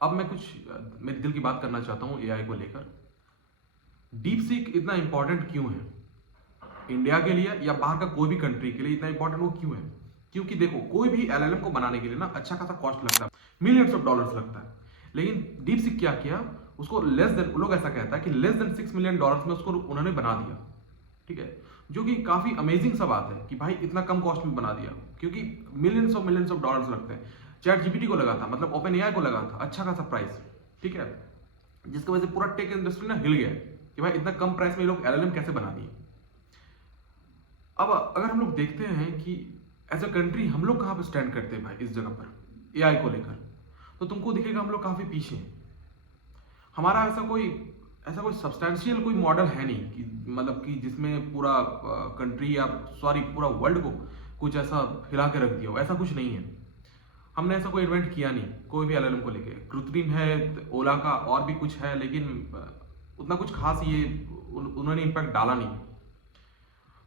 अब मैं कुछ मेरे दिल की बात करना चाहता हूँ एआई को लेकर। डीप सीक इतना इंपॉर्टेंट क्यों है इंडिया के लिए या बाहर का कोई भी कंट्री के लिए? इतना इंपॉर्टेंट वो क्यों है? क्योंकि देखो, कोई भी एलएलएम को बनाने के लिए ना अच्छा खासा कॉस्ट लगता है, मिलियंस ऑफ डॉलर्स लगता है। लेकिन डीप सीक क्या किया, उसको लेस देन, लोग ऐसा कहता है कि लेस देन $6 million में उसको उन्होंने बना दिया। ठीक है, जो कि काफी अमेजिंग सा बात है कि भाई इतना कम कॉस्ट में बना दिया, क्योंकि मिलियंस ऑफ डॉलर्स लगते हैं। चैट जीपीटी को लगा था, मतलब ओपन एआई को लगा था अच्छा खासा प्राइस। ठीक है, जिसकी वजह से पूरा टेक इंडस्ट्री ना हिल गया कि भाई इतना कम प्राइस में ये लोग एलएलएम कैसे बना दिए। अब अगर हम लोग देखते हैं कि एज अ कंट्री हम लोग कहाँ पे स्टैंड करते हैं भाई इस जगह पर एआई को लेकर, तो तुमको दिखेगा हम लोग काफी पीछे हैं। हमारा ऐसा कोई सब्सटैंशियल कोई मॉडल है नहीं कि मतलब कि जिसमें पूरा कंट्री या सॉरी पूरा वर्ल्ड को कुछ ऐसा हिला के रख दिया हो, ऐसा कुछ नहीं है। हमने ऐसा कोई इन्वेंट किया नहीं कोई भी एलएलएम को लेके। कृत्रिम है ओला का, और भी कुछ है, लेकिन उतना कुछ खास ये उन्होंने इम्पैक्ट डाला नहीं।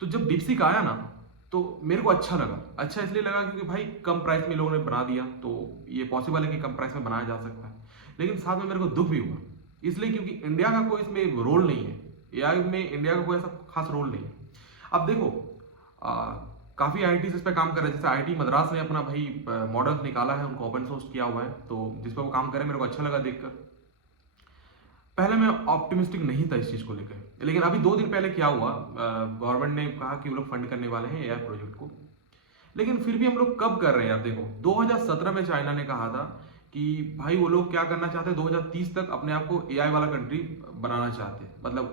तो जब डीपसीक आया ना, तो मेरे को अच्छा लगा। अच्छा इसलिए लगा क्योंकि भाई कम प्राइस में लोगों ने बना दिया, तो ये पॉसिबल है कि कम प्राइस में बनाया जा सकता है। लेकिन साथ में मेरे को दुख भी हुआ, इसलिए क्योंकि इंडिया का कोई इसमें रोल नहीं है, एआई में इंडिया का कोई ऐसा खास रोल नहीं है। अब देखो, काफी आईआईटी इस पे काम कर रहे हैं। जैसे आईआईटी मद्रास ने अपना भाई मॉडल निकाला है, उनको ओपन सोर्स किया हुआ है, तो जिस पर वो काम करे मेरे को अच्छा लगा देखकर। पहले मैं ऑप्टिमिस्टिक नहीं था इस चीज को लेकर, लेकिन अभी 2 दिन पहले क्या हुआ, गवर्नमेंट ने कहा कि वो लोग फंड करने वाले हैं एआई प्रोजेक्ट को। लेकिन फिर भी हम लोग कब कर रहे हैं यार? देखो 2017 में चाइना ने कहा था कि भाई वो लोग क्या करना चाहते हैं, 2030 तक अपने आप को एआई वाला कंट्री बनाना चाहते हैं, मतलब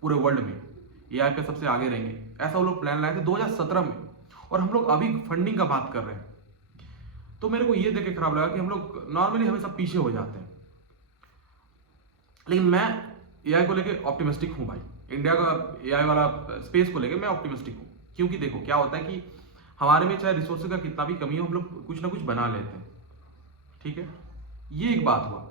पूरे वर्ल्ड में एआई पे सबसे आगे रहेंगे, ऐसा वो लोग प्लान लाए थे 2017 में। और हम लोग अभी फंडिंग का बात कर रहे हैं। तो मेरे को ये देख के खराब लगा कि हम लोग नॉर्मली हमेशा पीछे हो जाते हैं। लेकिन मैं एआई को लेके ऑप्टिमिस्टिक हूं भाई, इंडिया का एआई वाला स्पेस को लेके मैं ऑप्टिमिस्टिक हूं। क्योंकि देखो क्या होता है कि हमारे में चाहे रिसोर्सेज का कितना भी कमी हो, हम लोग कुछ ना कुछ बना लेते हैं। ठीक है, ये एक बात हुआ।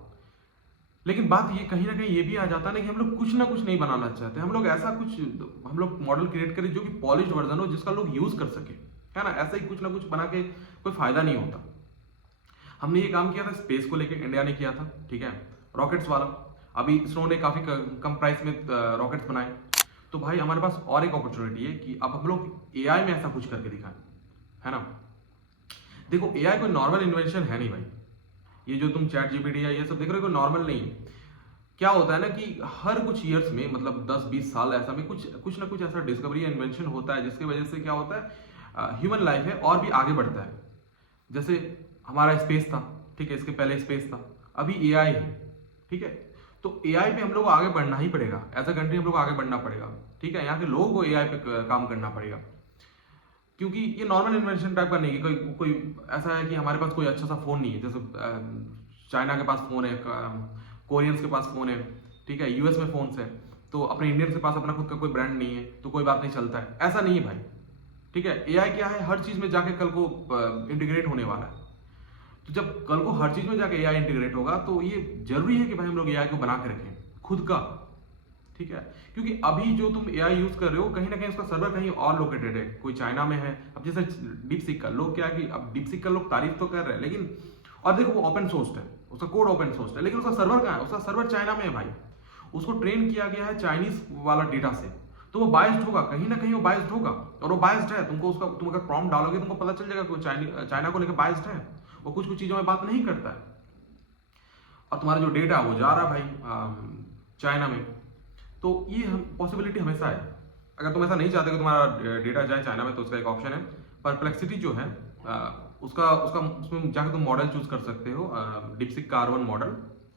लेकिन बात ये कहीं ना कहीं ये भी आ जाता है ना कि हम लोग कुछ ना कुछ नहीं बनाना चाहते। हम लोग ऐसा कुछ, हम लोग मॉडल क्रिएट करें जो कि पॉलिश्ड वर्जन हो, जिसका लोग यूज कर सके, है ना? ऐसा ही कुछ ना कुछ बना के कोई फायदा नहीं होता। हमने ये काम किया था स्पेस को लेकर, इंडिया ने किया था। ठीक है, रॉकेट्स वाला। अभी इसरो ने काफी कम प्राइस में रॉकेट्स बनाए। तो भाई हमारे पास और एक अपॉर्चुनिटी है कि अब हम लोग एआई में ऐसा कुछ करके दिखाएं, है ना? देखो एआई कोई नॉर्मल इन्वेंशन है नहीं भाई। ये जो तुम चैट जीपीटी या ये सब देख रहे हो कोई नॉर्मल नहीं है। क्या होता है ना कि हर कुछ ईयर्स में, मतलब 10-20 साल ऐसा में कुछ ना कुछ ऐसा डिस्कवरी या इन्वेंशन होता है, जिसकी वजह से क्या होता है, ह्यूमन लाइफ है और भी आगे बढ़ता है। जैसे हमारा स्पेस था, ठीक है, इसके पहले स्पेस था, अभी एआई है। ठीक है, तो एआई पे हम लोग को आगे बढ़ना ही पड़ेगा, एज अ कंट्री हम लोग को आगे बढ़ना पड़ेगा। ठीक है, यहाँ के लोगों को एआई पे काम करना पड़ेगा, क्योंकि ये नॉर्मल इन्वेंशन टाइप का नहीं है। कोई कोई ऐसा है कि हमारे पास कोई अच्छा सा फोन नहीं है, जैसे चाइना के पास फोन है, कोरियंस के पास फोन है, ठीक है, यूएस में फोन है, तो अपने इंडियंस के पास अपना खुद का कोई ब्रांड नहीं है, तो कोई बात नहीं, चलता है। ऐसा नहीं है भाई। ठीक है, एआई क्या है, हर चीज में जाके कल को इंटीग्रेट होने वाला है। तो जब कल को हर चीज में जाके एआई इंटीग्रेट होगा, तो ये जरूरी है कि भाई हम लोग एआई को बना के रखें खुद का। ठीक है, क्योंकि अभी जो तुम एआई यूज कर रहे हो, कहीं ना कहीं उसका सर्वर कहीं और लोकेटेड है, कोई चाइना में है। अब जैसे डीपसीक का लोग क्या है कि अब डीपसीक का लोग तारीफ तो कर रहे हैं, लेकिन और देखो वो ओपन सोर्स है, उसका कोड ओपन सोर्स है, लेकिन उसका सर्वर कहाँ है? उसका सर्वर चाइना में है भाई। उसको ट्रेन किया गया है चाइनीज वाला डेटा से, तो वो बायस्ड होगा, कहीं ना कहीं वो बायस्ड होगा। और वो बायस्ड है, तुमको उसका, तुम अगर प्रॉम्प्ट डालोगे तुमको पता चल जाएगा कि चाइना को लेकर बायस्ड है। वो कुछ कुछ चीजों में बात नहीं करता है, और तुम्हारा जो डेटा है वो जा रहा है भाई चाइना में। तो ये पॉसिबिलिटी हमेशा है। अगर तुम ऐसा नहीं चाहते कि तुम्हारा डेटा जाए चाइना में, तो उसका एक ऑप्शन है परप्लेक्सिटी जो है, उसका उसका उसमें जाकर तुम मॉडल चूज कर सकते हो, डीपसीक का R1 मॉडल,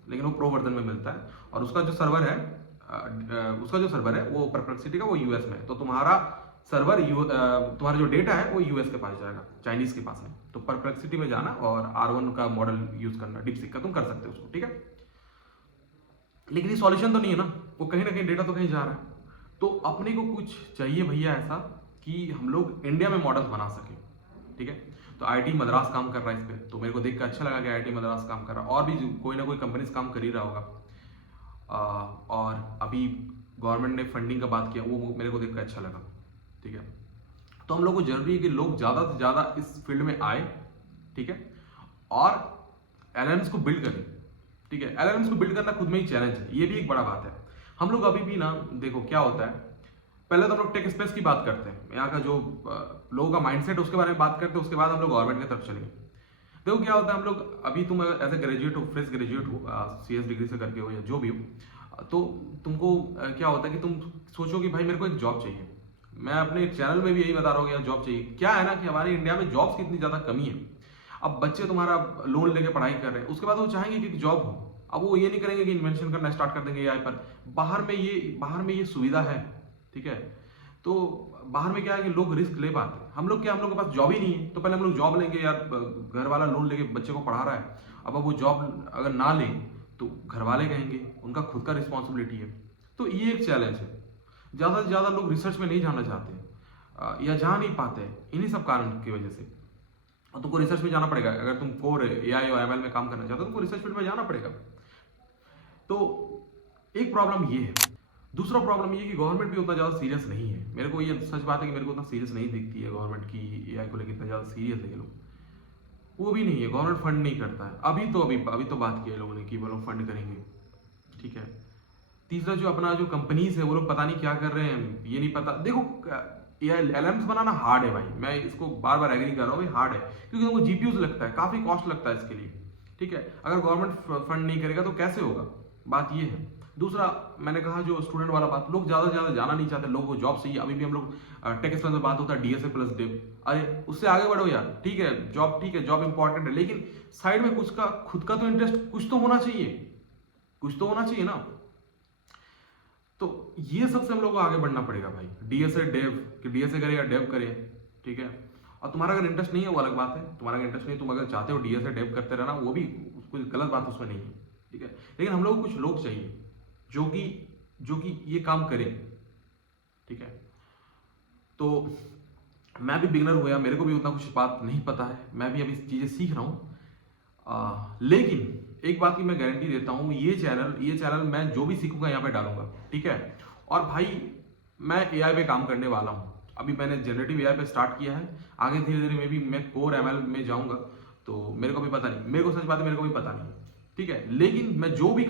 लेकिन वो प्रो वर्जन में मिलता है। और उसका जो सर्वर है, वो परप्लेक्सिटी का वो यूएस में है। तो तुम्हारा सर्वर तुम्हारा जो डेटा है वो यूएस के पास जाएगा, चाइनीज के पास नहीं। तो परप्लेक्सिटी में जाना और R1 का मॉडल यूज करना डीपसीक का, तुम कर सकते हो उसको। ठीक है, लेकिन ये सॉल्यूशन तो नहीं है ना, वो कहीं ना कहीं डेटा तो कहीं जा रहा है। तो अपने को कुछ चाहिए भैया ऐसा कि हम लोग इंडिया में मॉडल्स बना सके। ठीक है, तो आईआईटी मद्रास काम कर रहा है इस पे, तो मेरे को देख कर अच्छा लगा कि आईआईटी मद्रास काम कर रहा है, और भी कोई ना कोई कंपनीज काम कर ही रहा होगा। और अभी गवर्नमेंट ने फंडिंग का बात किया, वो मेरे को देख कर अच्छा लगा। ठीक है, तो हम लोग को जरूरी है कि लोग ज्यादा से ज्यादा इस फील्ड में आए। ठीक है, और एलएलएम्स को बिल्ड करें। ठीक है। एलएलएम्स को बिल्ड करना खुद में ही चैलेंज है, ये भी एक बड़ा बात है। हम लोग अभी भी ना, देखो क्या होता है, पहले तो हम लोग टेक स्पेस की बात करते हैं, यहाँ का जो लोगों का माइंडसेट उसके बारे में बात करते हैं, उसके बाद हम लोग गवर्नमेंट की तरफ चलेंगे। देखो क्या होता है, हम लोग अभी तुम एज ए ग्रेजुएट हो, फ्रेश ग्रेजुएट हो, CS डिग्री से करके हो या जो भी हो, तो तुमको क्या होता है कि तुम सोचो कि भाई मेरे को एक जॉब चाहिए। मैं अपने चैनल में भी यही बता रहा हूँ, यार जॉब चाहिए। क्या है ना कि हमारे इंडिया में जॉब्स की इतनी ज़्यादा कमी है। अब बच्चे तुम्हारा लोन लेके पढ़ाई कर रहे हैं, उसके बाद वो चाहेंगे कि जॉब हो। अब वो ये नहीं करेंगे कि इन्वेंशन करना स्टार्ट कर देंगे एआई पर। बाहर में ये सुविधा है, ठीक है। तो बाहर में क्या है कि लोग रिस्क ले पाते हैं। हम लोग क्या, हम लोग के पास जॉब ही नहीं है, तो पहले हम लोग जॉब लेंगे, यार घर वाला लोन लेके बच्चे को पढ़ा रहा है। अब वो जॉब अगर ना ले तो घर वाले कहेंगे, उनका खुद का रिस्पॉन्सिबिलिटी है। तो ये एक चैलेंज है। ज़्यादा से ज़्यादा लोग रिसर्च में नहीं जाना चाहते या जा नहीं पाते इन्हीं सब कारण की वजह से। और तुमको रिसर्च में जाना पड़ेगा, अगर तुम कोर AI और ML में काम करना चाहते हो, तुमको रिसर्च फील्ड में जाना पड़ेगा। तो एक प्रॉब्लम ये है। दूसरा प्रॉब्लम ये कि गवर्नमेंट भी उतना ज़्यादा सीरियस नहीं है। मेरे को ये सच बात है कि मेरे को उतना सीरियस नहीं दिखती है गवर्नमेंट की AI को लेकर, इतना ज़्यादा सीरियस है ये लोग। वो भी नहीं है, गवर्नमेंट फंड नहीं करता है। अभी तो बात की है लोगों ने कि वो लोग फंड करेंगे, ठीक है। तीसरा जो अपना जो कंपनीज है, वो लोग पता नहीं क्या कर रहे हैं, ये नहीं पता। देखो LLMs बनाना हार्ड है भाई, मैं इसको बार बार एग्री कर रहा हूँ, हार्ड है, क्योंकि उनको GPUs लगता है, काफ़ी कॉस्ट लगता है इसके लिए, ठीक है। अगर गवर्नमेंट फंड नहीं करेगा तो कैसे होगा, बात ये है। दूसरा मैंने कहा जो स्टूडेंट वाला बात, लोग ज़्यादा से ज़्यादा जाना नहीं चाहते, लोगों को जॉब चाहिए। अभी भी हम लोग टेक स्पेस में बात होता है DSA प्लस डेव, अरे उससे आगे बढ़ो यार, ठीक है। जॉब इंपॉर्टेंट है, लेकिन साइड में कुछ का खुद का तो इंटरेस्ट कुछ तो होना चाहिए ना। तो ये सबसे हम लोग को आगे बढ़ना पड़ेगा भाई। DSA डेव, कि DSA करे या डेव करे, ठीक है। और तुम्हारा अगर इंटरेस्ट नहीं है वो अलग बात है, तुम्हारा इंटरेस्ट नहीं, तुम अगर चाहते हो DSA डेव करते रहना, वो भी कोई गलत बात उसमें नहीं है, ठीक है। लेकिन हम लोग को कुछ लोग चाहिए जो कि ये काम करें, ठीक है। तो मैं भी बिगनर हुआ, मेरे को भी उतना कुछ बात नहीं पता है, मैं भी अभी चीज़ें सीख रहा हूँ। लेकिन एक बात की मैं गारंटी देता हूँ, ये चैनल मैं जो भी सीखूंगा यहाँ पे डालूंगा, ठीक है। और भाई मैं AI पे काम करने वाला हूँ। अभी मैंने जनरेटिव AI पे स्टार्ट किया है, आगे धीरे धीरे मैं कोर ML में जाऊंगा। तो मेरे को भी पता नहीं, मेरे को सच बात है, मेरे को भी पता नहीं, ठीक है। लेकिन मैं जो भी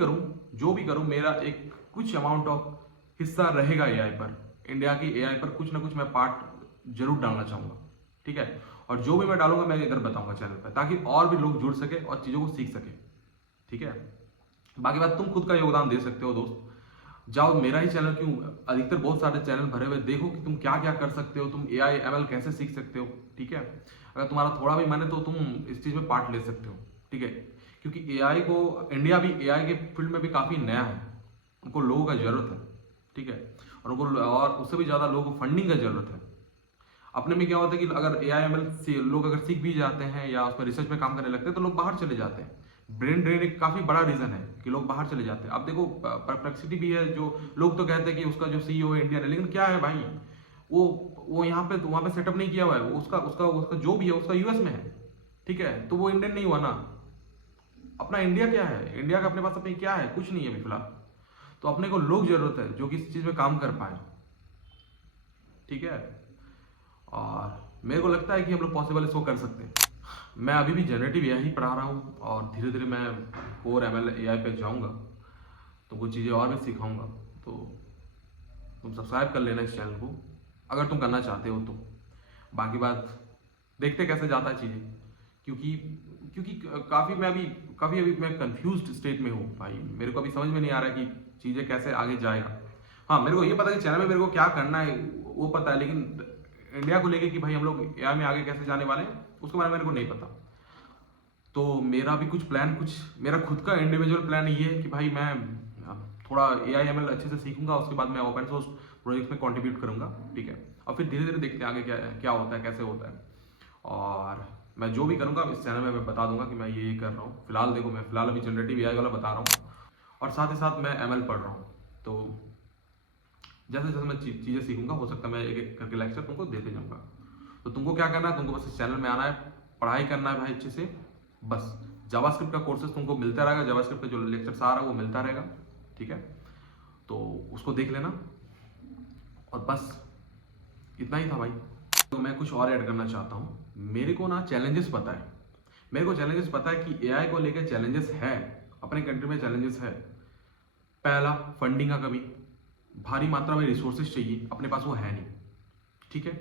करूँ मेरा एक कुछ अमाउंट ऑफ हिस्सा रहेगा AI पर, इंडिया की AI पर कुछ ना कुछ मैं पार्ट जरूर डालना चाहूंगा, ठीक है। और जो भी मैं डालूंगा मैं इधर बताऊंगा चैनल पर, ताकि और भी लोग जुड़ सके और चीज़ों को सीख सके, ठीक है। बाकी बात, तुम खुद का योगदान दे सकते हो दोस्त। जाओ, मेरा ही चैनल क्यों, अधिकतर बहुत सारे चैनल भरे हुए, देखो कि तुम क्या क्या कर सकते हो, तुम AI ML कैसे सीख सकते हो, ठीक है। अगर तुम्हारा थोड़ा भी मन है तो तुम इस चीज़ में पार्ट ले सकते हो, ठीक है। क्योंकि इंडिया भी AI के फील्ड में भी काफ़ी नया है, उनको लोगों का जरूरत है, ठीक है। और उससे भी ज़्यादा लोगों को फंडिंग का जरूरत है। अपने में क्या होता है कि अगर AI ML से लोग अगर सीख भी जाते हैं या उस पर रिसर्च में काम करने लगते हैं, तो लोग बाहर चले जाते हैं। ब्रेन ड्रेन एक काफी बड़ा रीजन है कि लोग बाहर चले जाते हैं। अब देखो परप्लेक्सिटी भी है, जो लोग तो कहते हैं कि उसका जो CEO है इंडियन है, लेकिन क्या है भाई, वो यहाँ पे वहाँ पे सेटअप नहीं किया हुआ है, वो उसका जो भी है उसका US में है, ठीक है। तो वो इंडियन नहीं हुआ ना। अपना इंडिया क्या है, इंडिया का अपने पास अपनी क्या है, कुछ नहीं है अभी फिलहाल। तो अपने को लोग जरूरत है जो कि इस चीज में काम कर पाए, ठीक है। और मेरे को लगता है कि हम लोग पॉसिबल इसको कर सकते हैं। मैं अभी भी जनरेटिव AI ही पढ़ा रहा हूँ, और धीरे धीरे मैं कोर ML AI पे जाऊँगा, तो कुछ चीज़ें और भी सिखाऊंगा। तो तुम सब्सक्राइब कर लेना इस चैनल को अगर तुम करना चाहते हो तो। बाकी बात देखते कैसे जाता है चीज़ें, क्योंकि काफ़ी अभी मैं कंफ्यूज्ड स्टेट में हूँ भाई। मेरे को अभी समझ में नहीं आ रहा है कि चीज़ें कैसे आगे जाएगा। हाँ, मेरे को ये पता है कि चैनल में मेरे को क्या करना है वो पता है, लेकिन इंडिया को लेके कि भाई हम लोग AI में आगे कैसे जाने वाले हैं उसके बारे में मेरे को नहीं पता। तो मेरा भी मेरा खुद का इंडिविजुअल प्लान ये है कि भाई मैं थोड़ा AI ML अच्छे से सीखूंगा, उसके बाद मैं ओपन सोर्स प्रोजेक्ट में कंट्रीब्यूट करूंगा, ठीक है। और फिर धीरे धीरे देखते हैं आगे क्या होता है, कैसे होता है। और मैं जो भी करूंगा इस चैनल में मैं बता दूंगा कि मैं ये कर रहा हूँ। फिलहाल देखो, मैं फिलहाल अभी जनरेटिव AI वाला बता रहा हूँ, और साथ ही साथ मैं ML पढ़ रहा हूँ। तो जैसे जैसे मैं चीज़ें सीखूंगा, हो सकता है मैं एक एक करके लेक्चर तुमको देते जाऊंगा। तो तुमको क्या करना है, तुमको बस इस चैनल में आना है, पढ़ाई करना है भाई अच्छे से। बस जावास्क्रिप्ट का कोर्सेज तुमको मिलता रहेगा, जावास्क्रिप्ट का जो लेक्चर्स आ रहा है वो मिलता रहेगा, ठीक है। तो उसको देख लेना, और बस इतना ही था भाई। तो मैं कुछ और ऐड करना चाहता हूँ। मेरे को ना चैलेंजेस पता है, कि AI को लेकर चैलेंजेस है, अपने कंट्री में चैलेंजेस है। पहला, फंडिंग का कमी, भारी मात्रा में रिसोर्सेज चाहिए, अपने पास वो है नहीं, ठीक है।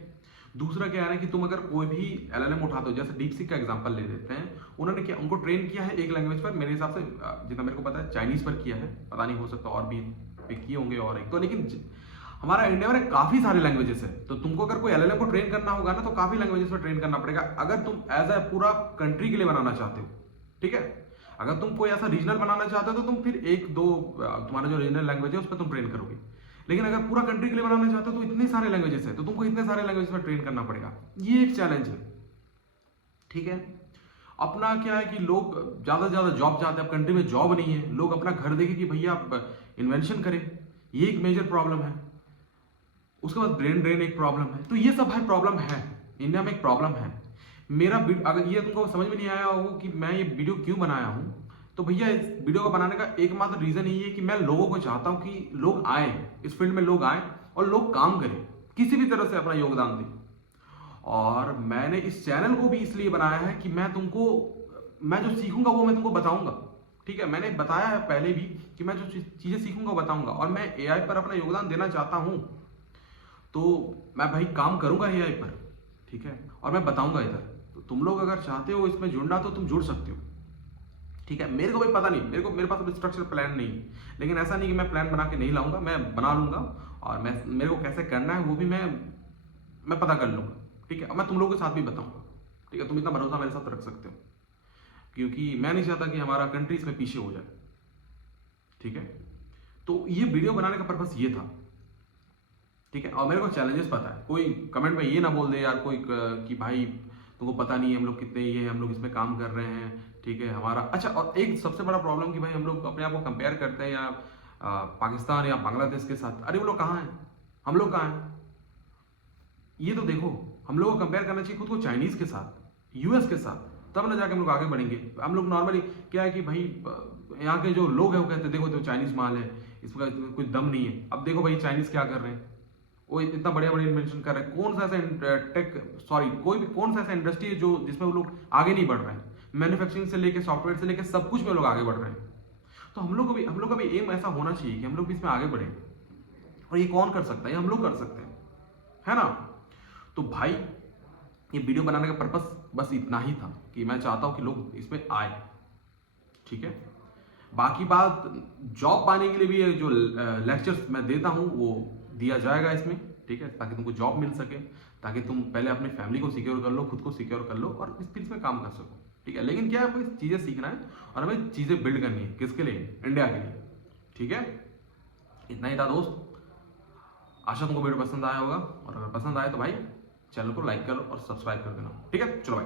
दूसरा क्या है ना कि तुम अगर कोई भी एलएलएम उठाते हो, जैसे डीपसीक का एग्जांपल ले लेते हैं, उन्होंने क्या, उनको ट्रेन किया है एक लैंग्वेज पर, मेरे हिसाब से जितना मेरे को पता है चाइनीज पर किया है, पता नहीं हो सकता और भी पे किए होंगे और एक तो, लेकिन हमारा इंडिया में काफी सारे लैंग्वेजेस है, तो तुमको अगर कोई एलएलएम को ट्रेन करना होगा ना तो काफी लैंग्वेजेस पर ट्रेन करना पड़ेगा, अगर तुम एज ए पूरा कंट्री के लिए बनाना चाहते हो, ठीक है। अगर तुम कोई ऐसा रीजनल बनाना चाहते हो तो तुम फिर एक दो तुम्हारा जो रीजनल लैंग्वेज है उस पर तुम ट्रेन करोगे, लेकिन अगर पूरा कंट्री के लिए बनाना चाहते हो तो इतने सारे लैंग्वेजेस है, तो तुमको इतने सारे लैंग्वेज पर ट्रेन करना पड़ेगा, ये एक चैलेंज है, ठीक है। अपना क्या है कि लोग ज्यादा से ज्यादा जॉब चाहते हैं, अब कंट्री में जॉब नहीं है, लोग अपना घर देखे कि भैया आप इन्वेंशन करें, ये एक मेजर प्रॉब्लम है। उसके बाद ब्रेन ड्रेन एक प्रॉब्लम है, तो ये सब भाई प्रॉब्लम है, इंडिया में एक प्रॉब्लम है। मेरा अगर ये तुमको समझ में नहीं आया हो कि मैं ये वीडियो क्यों बनाया हूं, तो भैया इस वीडियो को बनाने का एकमात्र रीजन यही है कि मैं लोगों को चाहता हूं कि लोग आए इस फील्ड में, लोग आए और लोग काम करें, किसी भी तरह से अपना योगदान दें। और मैंने इस चैनल को भी इसलिए बनाया है कि मैं जो सीखूंगा वो मैं तुमको बताऊंगा, ठीक है। मैंने बताया है पहले भी कि मैं जो चीजें सीखूंगा बताऊंगा, और मैं एआई पर अपना योगदान देना चाहता हूं, तो मैं भाई काम करूंगा एआई पर, ठीक है, और मैं बताऊंगा इधर। तो तुम लोग अगर चाहते हो इसमें जुड़ना तो तुम जुड़ सकते हो, ठीक है। मेरे को भाई पता नहीं, मेरे पास अभी स्ट्रक्चर प्लान नहीं है, लेकिन ऐसा नहीं कि मैं प्लान बना के नहीं लाऊंगा, मैं बना लूंगा, और मेरे को कैसे करना है वो भी मैं पता कर लूंगा, ठीक है। और मैं तुम लोगों के साथ भी बताऊंगा, ठीक है। तुम इतना भरोसा मेरे साथ रख सकते हो, क्योंकि मैं नहीं चाहता कि हमारा कंट्री इसमें पीछे हो जाए, ठीक है। तो ये वीडियो बनाने का पर्पस ये था, ठीक है। और मेरे को चैलेंजेस पता है, कोई कमेंट में ये ना बोल दे यार कोई कि भाई तुमको पता नहीं है हम लोग कितने ये हम लोग इसमें काम कर रहे हैं, ठीक है हमारा। अच्छा, और एक सबसे बड़ा प्रॉब्लम कि भाई हम लोग अपने आप को कंपेयर करते हैं या पाकिस्तान या बांग्लादेश के साथ, अरे वो लोग कहाँ हैं, हम लोग कहाँ हैं, ये तो देखो। हम लोग को कंपेयर करना चाहिए खुद को चाइनीज के साथ, यूएस के साथ, तब ना जाके हम लोग आगे बढ़ेंगे। हम लोग नॉर्मली क्या है कि भाई यहाँ के जो लोग हैं वो कहते हैं देखो तो चाइनीज माल है, इसमें कोई दम नहीं है। अब देखो भाई चाइनीज क्या कर रहे हैं, वो इतना बढ़िया बढ़िया इन्वेंशन कर रहे हैं, कौन सा ऐसा कौन सा ऐसा इंडस्ट्री है जो जिसमें वो लोग आगे नहीं बढ़ रहे हैं, मैन्युफैक्चरिंग से लेके सॉफ्टवेयर से लेके सब कुछ में लोग आगे बढ़ रहे हैं। तो हम लोग का भी एम ऐसा होना चाहिए कि हम लोग भी इसमें आगे बढ़े, और ये कौन कर सकता है, ये हम लोग कर सकते हैं, है ना। तो भाई ये वीडियो बनाने का पर्पस बस इतना ही था कि मैं चाहता हूं कि लोग इसमें आए, ठीक है। बाकी बात जॉब पाने के लिए भी ये जो लेक्चर्स मैं देता हूं वो दिया जाएगा इसमें, ठीक है, ताकि तुमको जॉब मिल सके, ताकि तुम पहले अपने फैमिली को सिक्योर कर लो, खुद को सिक्योर कर लो, और फिर इसमें काम कर सको, ठीक है। लेकिन क्या है, हमें चीजें सीखना है और हमें चीजें बिल्ड करनी है, किसके लिए, इंडिया के लिए, ठीक है। इतना ही था दोस्त, आशा तुमको वीडियो पसंद आया होगा, और अगर पसंद आए तो भाई चैनल को लाइक करो और सब्सक्राइब कर देना, ठीक है। चलो भाई।